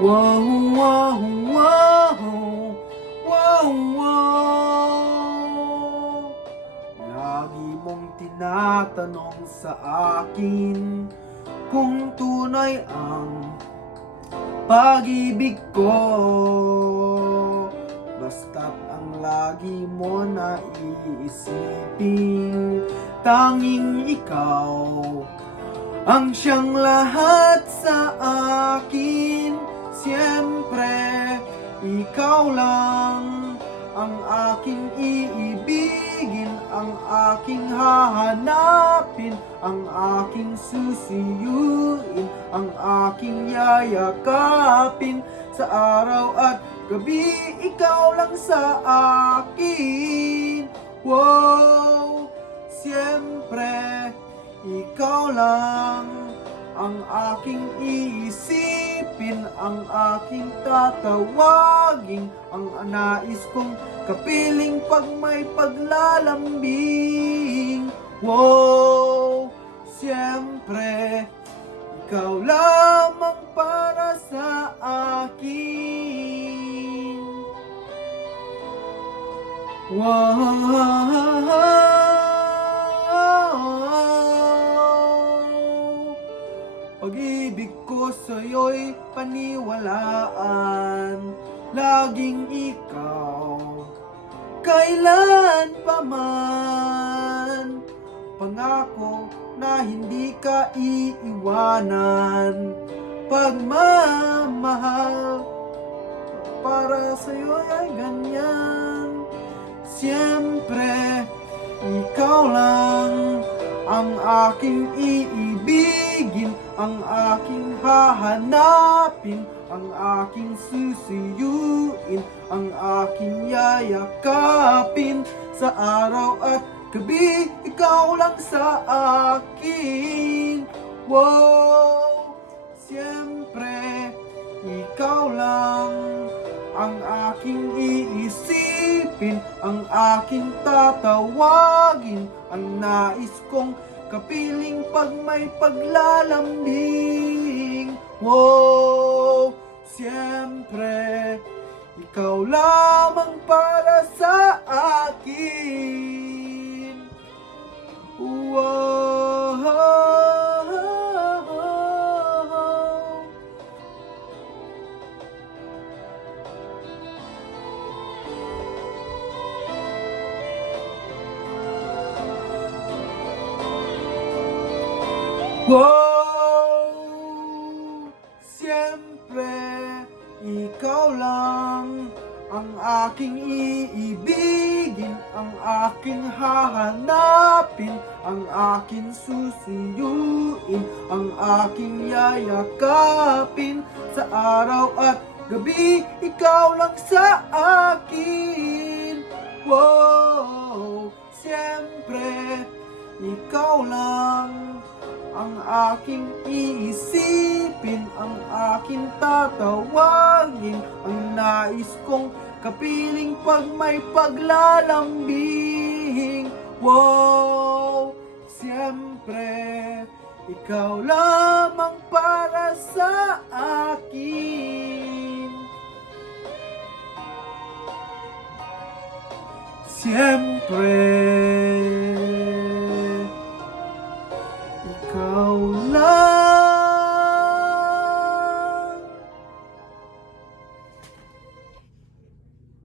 Wow, wow, wow, wow, wow. Lagi mong tinatanong sa akin kung tunay ang pag-ibig ko. Basta't ang lagi mo na iisipin, tanging ikaw ang siyang lahat sa akin. Siyempre, ikaw lang ang aking iibigin, ang aking hahanapin, ang aking susuyuin, ang aking yayakapin. Sa araw at gabi, ikaw lang sa akin. Wow, siyempre, ikaw lang ang aking iisipin, ang aking tatawagin, ang nais kong kapiling pag may paglalambing. Wow, siyempre, ikaw lamang para sa akin. Wow, pag-ibig ko sa'yo'y paniwalaan, laging ikaw, kailan pa man. Pangako na hindi ka iiwanan, pagmamahal para sa'yo ay ganyan. Siyempre, ikaw lang ang aking iibigin, ang aking hahanapin, ang aking susuyuin, ang aking yayakapin. Sa araw at gabi, ikaw lang sa akin. Wow, siyempre, ikaw lang ang aking iisipin, ang aking tatawagin, ang nais kong kapiling pag may paglalambing. Wow, siyempre, ikaw lamang para sa akin. Wow. Wow, siyempre, ikaw lang ang aking iibigin, ang aking hahanapin, ang aking susuyuin, ang aking yayakapin. Sa araw at gabi, ikaw lang sa akin. Wow, siyempre, ikaw lang ang aking iisipin, ang aking tatawagin, ang nais kong kapiling pag may paglalambing. Wow, siyempre, ikaw lamang para sa akin. Siyempre, ikaw lang.